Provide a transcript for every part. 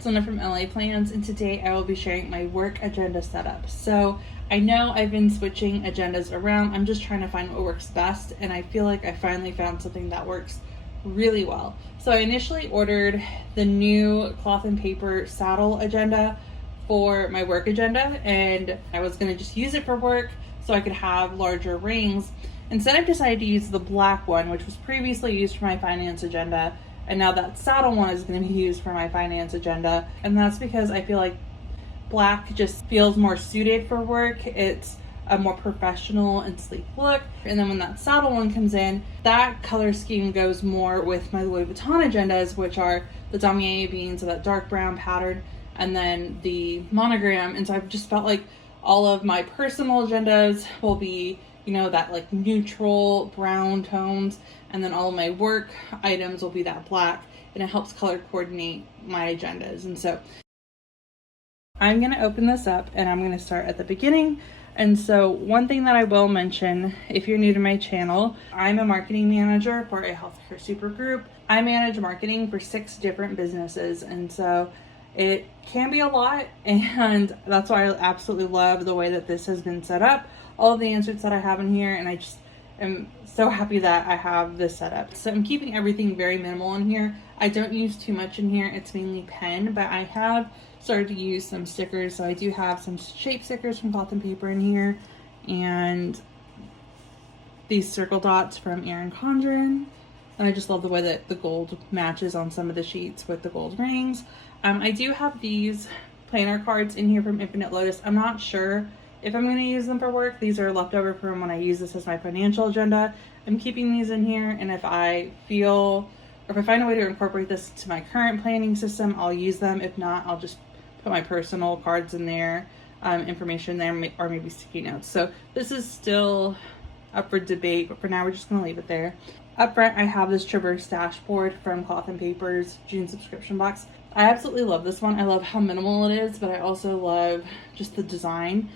it's Luna from LA Plans, and today I will be sharing my work agenda setup. So I know I've been switching agendas around. I'm just trying to find what works best, and I feel like I finally found something that works really well. So I initially ordered the new cloth and paper saddle agenda for my work agenda, and I was going to just use it for work so I could have larger rings. Instead, I've decided to use the black one, which was previously used for my finance agenda, and now that saddle one is going to be used for my finance agenda. And that's because I feel like black just feels more suited for work. It's a more professional and sleek look. And then when that saddle one comes in, that color scheme goes more with my Louis Vuitton agendas, which are the damier beans, so that dark brown pattern, and then the monogram. And so I've just felt like all of my personal agendas will be, you know, that like neutral brown tones, and then all of my work items will be that black, and it helps color coordinate my agendas. And so I'm going to open this up, and I'm going to start at the beginning. And so one thing that I will mention, if you're new to my channel, I'm a marketing manager for a healthcare super group. I manage marketing for 6 different businesses, and so it can be a lot, and that's why I absolutely love the way that this has been set up, all of the inserts that I have in here, and I just am so happy that I have this set up. So I'm keeping everything very minimal in here. I don't use too much in here. It's mainly pen, but I have started to use some stickers. So I do have some shape stickers from Cloth and Paper in here, and these circle dots from Erin Condren. And I just love the way that the gold matches on some of the sheets with the gold rings. I do have these planner cards in here from Infinite Lotus. I'm not sure if I'm going to use them for work. These are leftover from when I use this as my financial agenda. I'm keeping these in here, and if I feel, or if I find a way to incorporate this to my current planning system, I'll use them. If not, I'll just put my personal cards in there, information there, or maybe sticky notes. So this is still up for debate, but for now we're just going to leave it there. Up front, I have this Traverse dashboard from Cloth and Paper's June subscription box. I absolutely love this one. I love how minimal it is, but I also love just the design.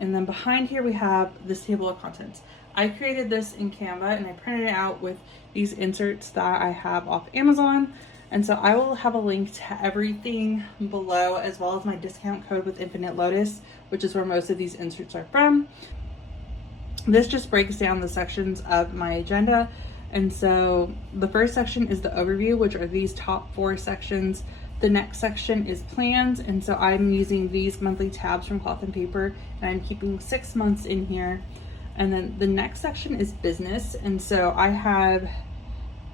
And then behind here we have this table of contents. I created this in Canva, and I printed it out with these inserts that I have off Amazon. And so I will have a link to everything below, as well as my discount code with Infinite Lotus, which is where most of these inserts are from. This just breaks down the sections of my agenda. And so the first section is the overview, which are these top 4 sections. The next section is plans, and so I'm using these monthly tabs from Cloth and Paper, and I'm keeping 6 months in here. And then the next section is business, and so I have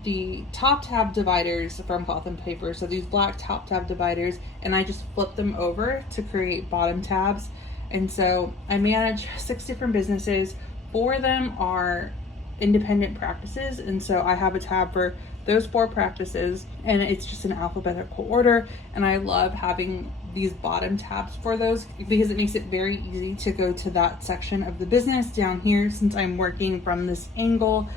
the top tab dividers from Cloth and Paper, so these black top tab dividers, and I just flip them over to create bottom tabs. And so I manage 6 different businesses. 4 of them are independent practices, and so I have a tab for those 4 practices, and it's just in alphabetical order. And I love having these bottom tabs for those because it makes it very easy to go to that section of the business down here, since I'm working from this angle.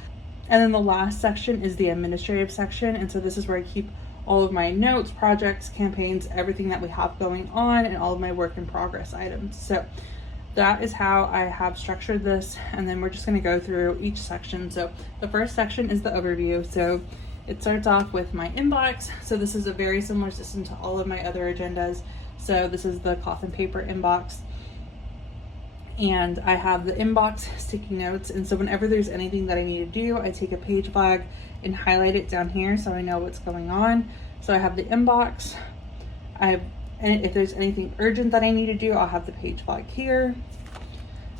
And then the last section is the administrative section, and so this is where I keep all of my notes, projects, campaigns, everything that we have going on, and all of my work in progress items. So that is how I have structured this, and then we're just going to go through each section. So the first section is the overview. So it starts off with my inbox. So this is a very similar system to all of my other agendas. So this is the Cloth and Paper inbox, and I have the inbox sticky notes. And so whenever there's anything that I need to do, I take a page flag and highlight it down here so I know what's going on. So I have the inbox. And if there's anything urgent that I need to do, I'll have the page flag here.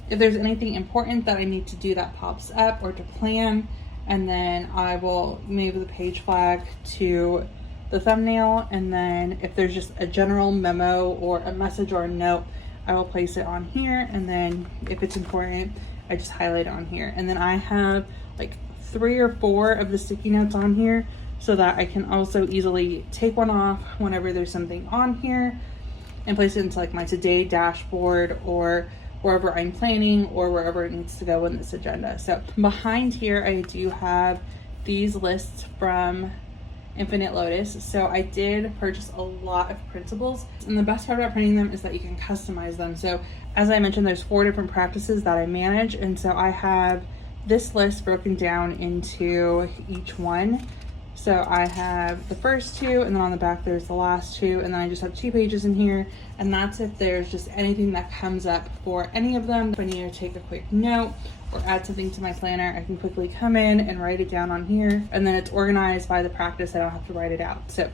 If there's anything important that I need to do, that pops up, or to plan, and then I will move the page flag to the thumbnail. And then if there's just a general memo or a message or a note, I will place it on here. And then if it's important, I just highlight it on here. And then I have like 3 or 4 of the sticky notes on here, so that I can also easily take one off whenever there's something on here and place it into like my today dashboard, or wherever I'm planning, or wherever it needs to go in this agenda. So behind here, I do have these lists from Infinite Lotus. So I did purchase a lot of printables, and the best part about printing them is that you can customize them. So as I mentioned, there's 4 different practices that I manage, and so I have this list broken down into each one. So I have the first two, and then on the back there's the last two, and then I just have 2 pages in here, and that's if there's just anything that comes up for any of them. If I need to take a quick note or add something to my planner, I can quickly come in and write it down on here, and then it's organized by the practice. I don't have to write it out. So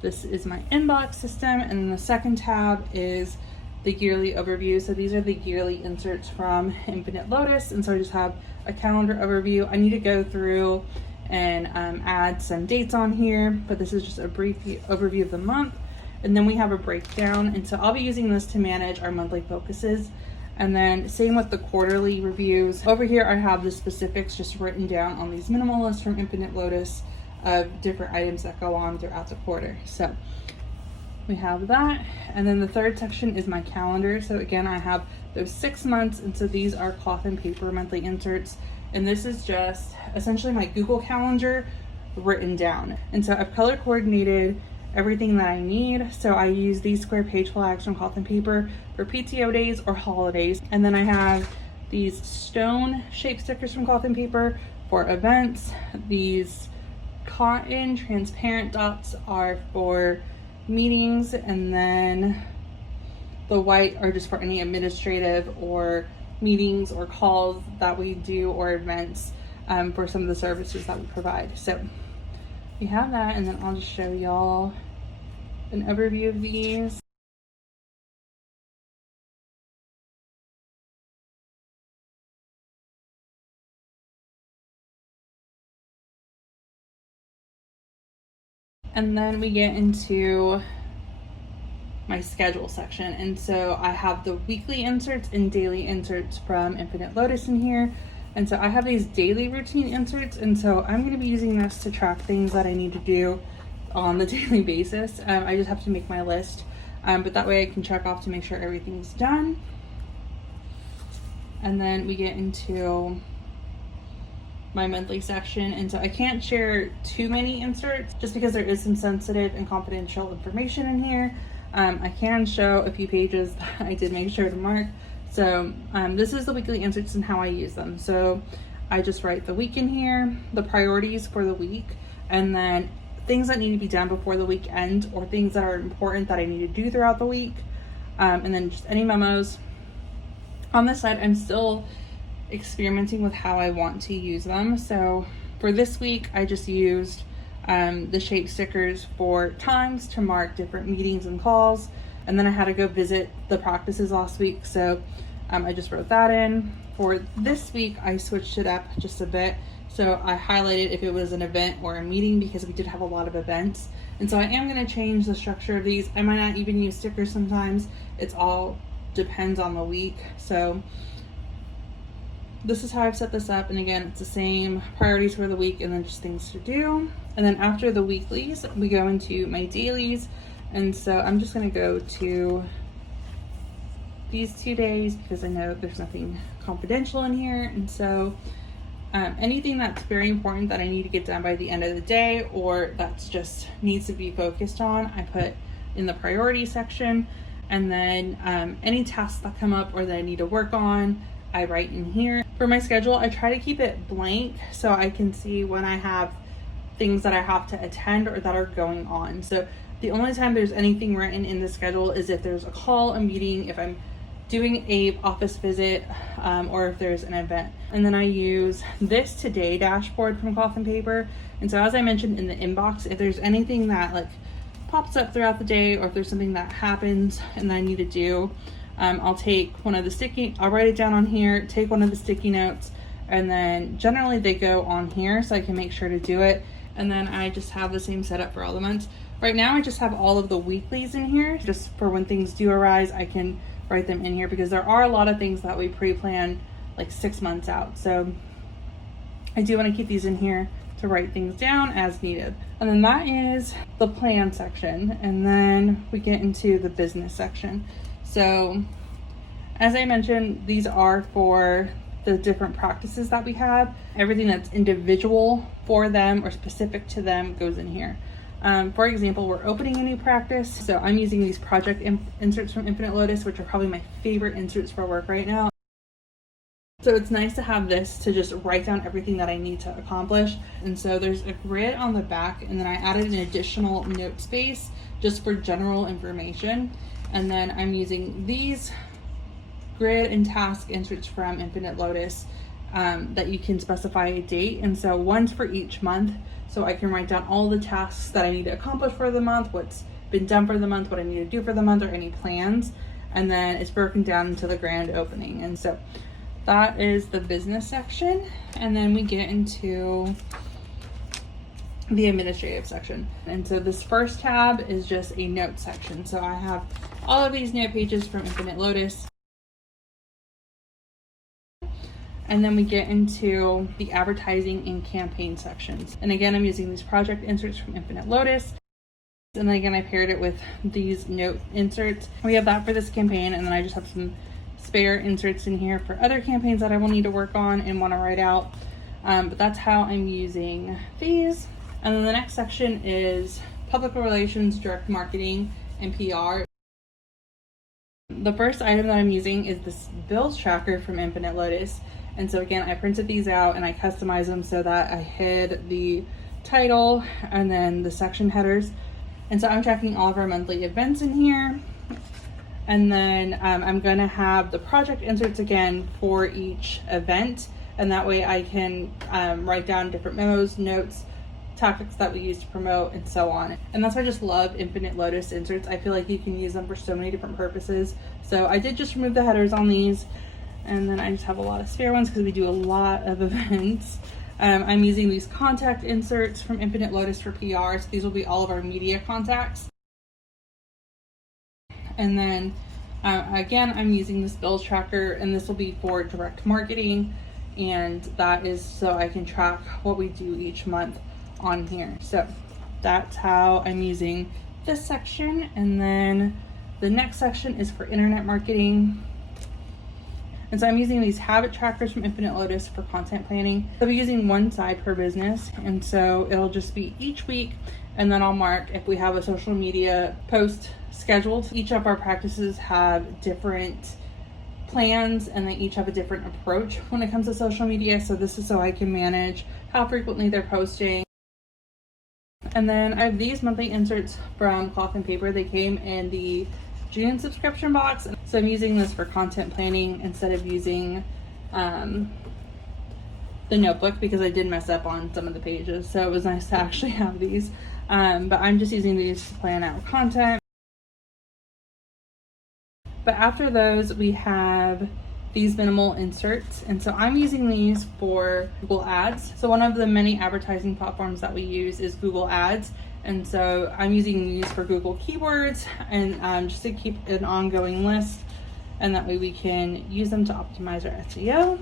this is my inbox system, and then the second tab is the yearly overview. So these are the yearly inserts from Infinite Lotus, and so I just have a calendar overview. I need to go through and add some dates on here, but this is just a brief overview of the month, and then we have a breakdown, and so I'll be using this to manage our monthly focuses. And then same with the quarterly reviews. Over here I have the specifics just written down on these minimal lists from Infinite Lotus of different items that go on throughout the quarter. So we have that, and then the third section is my calendar. So again, I have those 6 months, and so these are cloth and paper monthly inserts, and this is just essentially my Google Calendar written down. And so I've color coordinated everything that I need. So I use these square page flags from cloth and paper for PTO days or holidays, and then I have these stone shaped stickers from cloth and paper for events. These cotton transparent dots are for meetings, and then the white are just for any administrative or meetings or calls that we do or events for some of the services that we provide. So we have that, and then I'll just show y'all an overview of these. And then we get into my schedule section, and so I have the weekly inserts and daily inserts from Infinite Lotus in here. And so I have these daily routine inserts, and so I'm going to be using this to track things that I need to do on the daily basis. I just have to make my list, but that way I can check off to make sure everything's done. And then we get into my monthly section, and so I can't share too many inserts just because there is some sensitive and confidential information in here. I can show a few pages that I did make sure to mark. So this is the weekly inserts and how I use them. So I just write the week in here, the priorities for the week, and then things that need to be done before the week ends, or things that are important that I need to do throughout the week, and then just any memos. On this side, I'm still experimenting with how I want to use them. So for this week, I just used the shape stickers for times to mark different meetings and calls, and then I had to go visit the practices last week, so I just wrote that in. For this week, I switched it up just a bit, so I highlighted if it was an event or a meeting, because we did have a lot of events, and so I am going to change the structure of these. I might not even use stickers sometimes. It's all depends on the week. So this is how I've set this up, and again, it's the same priorities for the week and then just things to do. And then after the weeklies, we go into my dailies, and so I'm just going to go to these 2 days because I know there's nothing confidential in here. And so anything that's very important that I need to get done by the end of the day, or that's just needs to be focused on, I put in the priority section. And then any tasks that come up or that I need to work on, I write in here. For my schedule, I try to keep it blank so I can see when I have things that I have to attend or that are going on. So the only time there's anything written in the schedule is if there's a call, a meeting, if I'm doing a office visit, or if there's an event. And then I use this today dashboard from Cloth and Paper. And so as I mentioned in the inbox, if there's anything that like pops up throughout the day, or if there's something that happens and I need to do, I'll take one of the I'll write it down on here, take one of the sticky notes, and then generally they go on here so I can make sure to do it. And then I just have the same setup for all the months. Right now I just have all of the weeklies in here, just for when things do arise, I can write them in here, because there are a lot of things that we pre-plan like 6 months out. So I do want to keep these in here to write things down as needed. And then that is the plan section. And then we get into the business section. So as I mentioned, these are for the different practices that we have. Everything that's individual for them or specific to them goes in here. For example, we're opening a new practice, so I'm using these project inserts from Infinite Lotus, which are probably my favorite inserts for work right now. So it's nice to have this to just write down everything that I need to accomplish. And so there's a grid on the back, and then I added an additional note space just for general information. And then I'm using these grid and task inserts from Infinite Lotus that you can specify a date. And so one's for each month. So I can write down all the tasks that I need to accomplish for the month, what's been done for the month, what I need to do for the month, or any plans. And then it's broken down into the grand opening. And so that is the business section. And then we get into the administrative section. And so this first tab is just a note section. So I have all of these note pages from Infinite Lotus. And then we get into the advertising and campaign sections. And again, I'm using these project inserts from Infinite Lotus. And then again, I paired it with these note inserts. We have that for this campaign, and then I just have some spare inserts in here for other campaigns that I will need to work on and want to write out. But that's how I'm using these. And then the next section is public relations, direct marketing, and PR. The first item that I'm using is this bills tracker from Infinite Lotus. And so again, I printed these out and I customized them so that I hid the title and then the section headers. And so I'm tracking all of our monthly events in here. And then I'm gonna have the project inserts again for each event. And that way I can write down different memos, notes, tactics that we use to promote, and so on. And that's why I just love Infinite Lotus inserts. I feel like you can use them for so many different purposes. So I did just remove the headers on these. And then I just have a lot of spare ones because we do a lot of events. I'm using these contact inserts from Infinite Lotus for PR. So these will be all of our media contacts. And then again, I'm using this bills tracker, and this will be for direct marketing. And that is so I can track what we do each month on here. So that's how I'm using this section. And then the next section is for internet marketing. And so I'm using these habit trackers from Infinite Lotus for content planning. I'll be using one side per business. And so it'll just be each week. And then I'll mark if we have a social media post scheduled. Each of our practices have different plans, and they each have a different approach when it comes to social media. So this is so I can manage how frequently they're posting. And then I have these monthly inserts from Cloth and Paper. They came in the June subscription box. So I'm using this for content planning instead of using the notebook because I did mess up on some of the pages. So it was nice to actually have these. But I'm just using these to plan out content. But after those, we have these minimal inserts. And so I'm using these for Google Ads. So one of the many advertising platforms that we use is Google Ads. And so I'm using these for Google keywords and just to keep an ongoing list. And that way we can use them to optimize our SEO.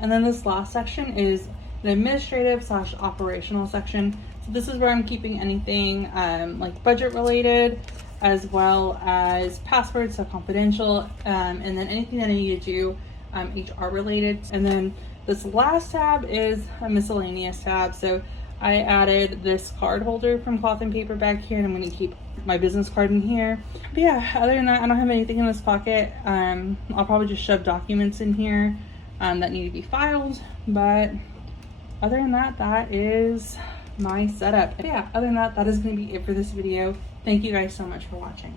And then this last section is the administrative / operational section. So this is where I'm keeping anything like budget related, as well as passwords, so confidential, and then anything that I need to do HR related. And then this last tab is a miscellaneous tab. So I added this card holder from Cloth and Paper back here, and I'm going to keep my business card in here. But yeah, other than that, I don't have anything in this pocket. I'll probably just shove documents in here that need to be filed. But other than that, that is my setup. But yeah, other than that, that is going to be it for this video. Thank you guys so much for watching.